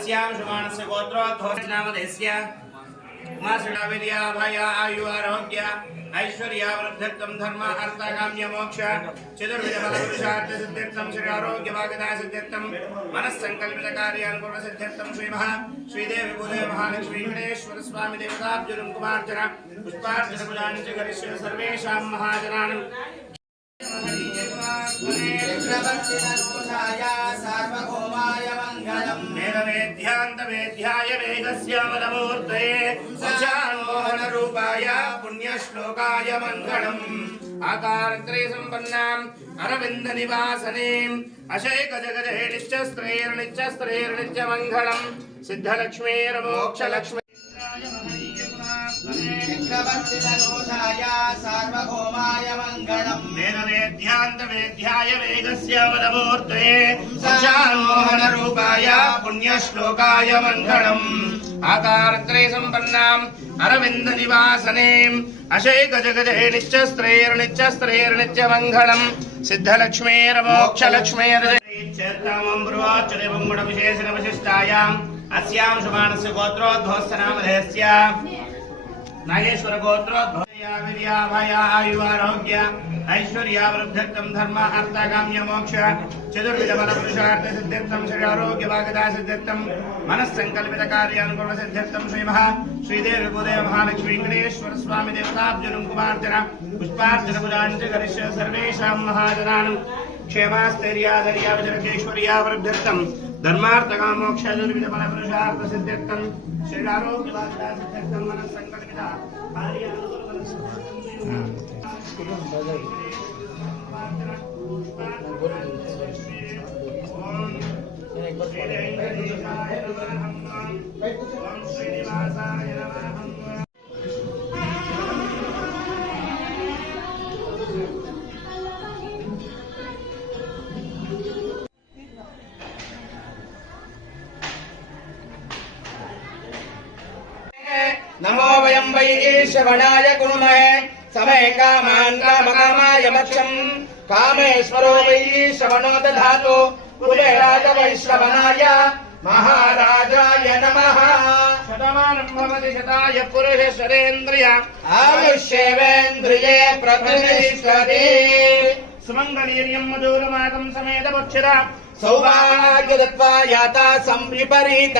अस्यां शुमानस्य गोत्रोद्भवनामधेस्य उमाश्रीडाविर्याभया आयुरारोग्य ऐश्वर्यावृद्धिर्तं धर्म अर्थकाम्य मोक्ष चतुर्विध फलपुरुषार्थ सिद्ध्यर्थं श्री आरोग्य भागदा सिद्ध्यर्थं मनस्संकल्पित कार्यानुकूल सिद्ध्यर्थं श्रीदेवी भूदेव महालक्ष्मी गणेश्वर स्वामी देवताब्जुरं कुमार्चना पुष्पार्चना पूजानि च करिष्ये सर्वेषां महाजनानां वेदवेद्याय वेदस्यामलमूर्तये मोहनरूपाय पुण्यश्लोकाय मङ्गलम् आकारत्रय सम्पन्नाम् अरविन्दनिवासनीम् अशैकजगजहे नित्यस्त्रैर्नित्यमङ्गलम् सिद्धलक्ष्मीर्मोक्षलक्ष्मी चक्रवर्तितनूषाय सार्वभौमाय मङ्गलम् वेदवेद्याय वेदस्यामलमूर्तये मोहनरूपाय पुण्यश्लोकाय मङ्गलम् आकारत्रय सम्पन्नाम् अरविन्दनिवासनीम् अशैकजगजहे नित्यस्त्रैर्नित्यमङ्गलम् सिद्धलक्ष्मीर्मोक्षलक्ष्मीर्चेत्तामम् गुणविशेषणविशिष्टायाम् अस्यां शुमानस्य गोत्रोद्भवनामधेस्य नागेश्वर गोत्रोद्भवयाविर्याभया आयुरारोग्य ऐश्वर्यावृद्धिर्तं धर्म अर्थकाम्य मोक्ष चतुर्विध फलपुरुषार्थ सिद्ध्यर्थं श्री आरोग्य भागदा सिद्ध्यर्थं मनस्संकल्पित कार्यानुकूल सिद्ध्यर्थं श्रीदेवी भूदेव महालक्ष्मी गणेश्वर स्वामी देवताब्जुरं कुमार्चना पुष्पार्चना पूजानि च करिष्ये सर्वेषां महाजनानां क्षेमास्थैर्याधैर्याविजयैश्वर्यावृद्धिर्तं धर्मार्थकामोक्ष चतुर्विध फलपुरुषार्थ सिद्ध्यर्थं श्री आरोग्य भागदा सिद्ध्यर्थं मनस्संकल्पित कार्यानुकूल श्रीनिवासाय नमः। नमो वयं वै श्रवणाय कुर्महे समय कामान् कामकामाय मक्षम् कामेश्वरो वै श्रवणो दधातु कुबेराय वै श्रवणाय महाराजाय नमः। शतमानं भवति शताय पुरुषेन्द्रिय आयुष्येवेन्द्रिये प्रतिष्ठति सुमङ्गलीर्यं मधुरमागं समेत भक्षिता सौभाग्यदत्वा याता संविपरीत